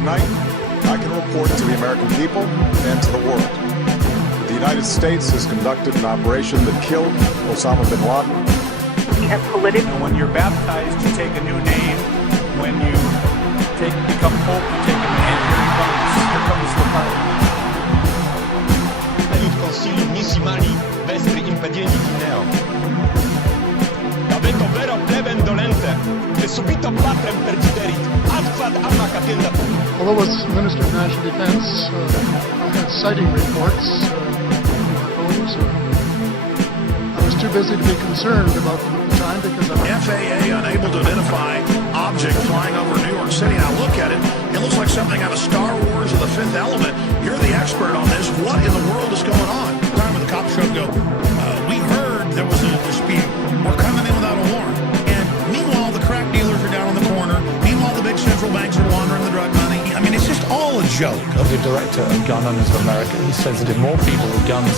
Tonight, I can report to the American people and to the world that the United States has conducted an operation that killed Osama bin Laden. When you're baptized, you take a new name. When you become pope, you take a new name. Here comes the party. Aiut Consilii Missimali vestri impedienti neo. Aveto vero plebem dolente, che subito patrem perciderit, adquad arma catendatur. Although as Minister of National Defense, I had sighting reports UFOs. I was too busy to be concerned about them at the time because FAA unable to identify object flying over New York City. Now look at it. It looks like something out of Star Wars or The Fifth Element. You're the expert on this. What in the world is going on? The time when the cops showed go, we heard there was a dispute. We're coming in without a warrant. And meanwhile, the crack dealers are down on the corner. Meanwhile, the big central banks are laundering the drug money. I mean, it's just all a joke. The director of Gun Owners of America, he says that if more people with guns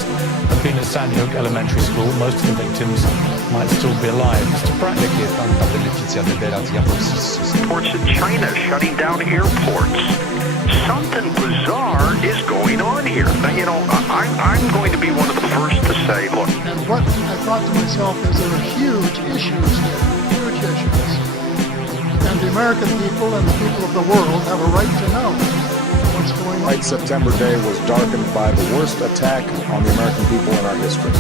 had been at Sandy Hook Elementary School, most of the victims might still be alive. Mr. Pratt. Reports that China is shutting down airports. Something bizarre is going on here. You know, I'm going to be one of the first to say, look. And what I thought to myself is there are huge issues here, huge issues. And the American people and the people of the world have a right to know what's going on. White September Day was darkened by the worst attack on the American people in our history.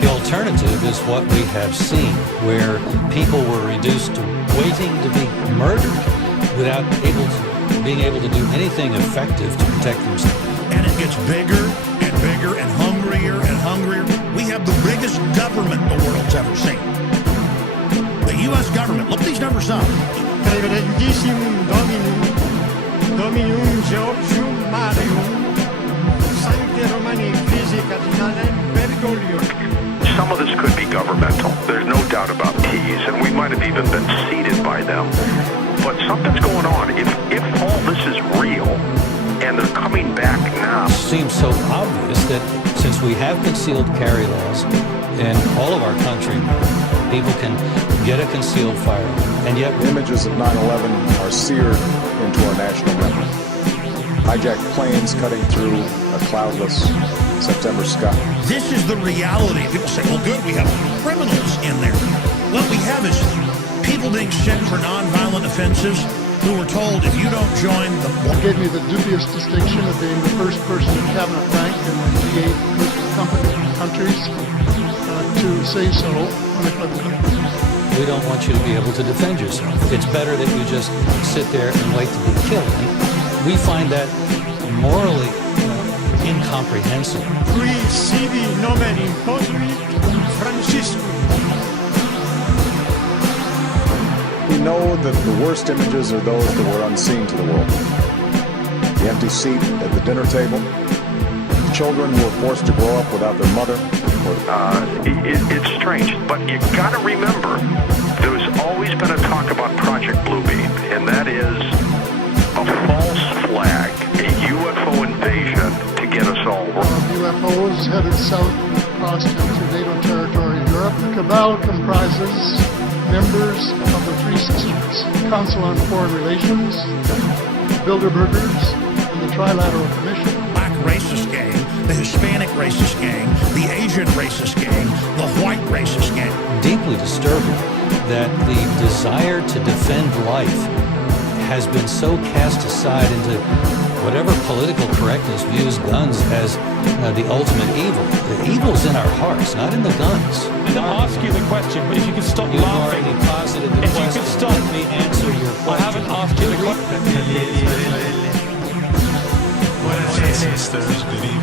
The alternative is what we have seen, where people were reduced to waiting to be murdered without being able to do anything effective to protect themselves. And it gets bigger and bigger and hungrier and hungrier. We have the biggest government the world's ever seen. The U.S. government. Look these numbers up. Reverendissimum Dominum Georgium Marium Sancte Romani Ecclesiae Cardinalem Bergoglio. Some of this could be governmental. There's no doubt about these, and we might have even been seeded by them. But something's going on. If all this is real, and they're coming back now. It seems so obvious that since we have concealed carry laws in all of our country, people can get a concealed firearm, and yet Images of 9/11 are seared into our national memory. Hijacked planes cutting through a cloudless September sky. This is the reality. People say, well, good, we have criminals in there. What we have is people being sent for nonviolent offenses who were told, if you don't join the... It gave me the dubious distinction of being the first person in cabinet rank in the G8 group of countries to say so unequivocally. we don't want you to be able to defend yourself. It's better that you just sit there and wait to be killed. And we find that morally incomprehensible. Qui sibi nomen imposuit Franciscus. We know that the worst images are those that were unseen to the world. The empty seat at the dinner table, children who were forced to grow up without their mother. It's strange, but you gotta remember, there's always been a talk about Project Bluebeam, and that is a false flag, a UFO invasion to get us all wrong. UFOs headed south across into NATO territory in Europe. The cabal comprises members of the Three Sisters, Council on Foreign Relations, Bilderbergers, and the Trilateral Commission. Black racist gang, the Hispanic racist gang, the Asian racist gang, the white racist gang. Deeply disturbing that the desire to defend life has been so cast aside into whatever political correctness views guns as the ultimate evil. The evil's in our hearts, not in the guns. And to ask you the question, but if you could stop You've laughing. already posited the If question. you could stop. Let me answer your question. I haven't asked you the question. Buonasera sisters, good evening.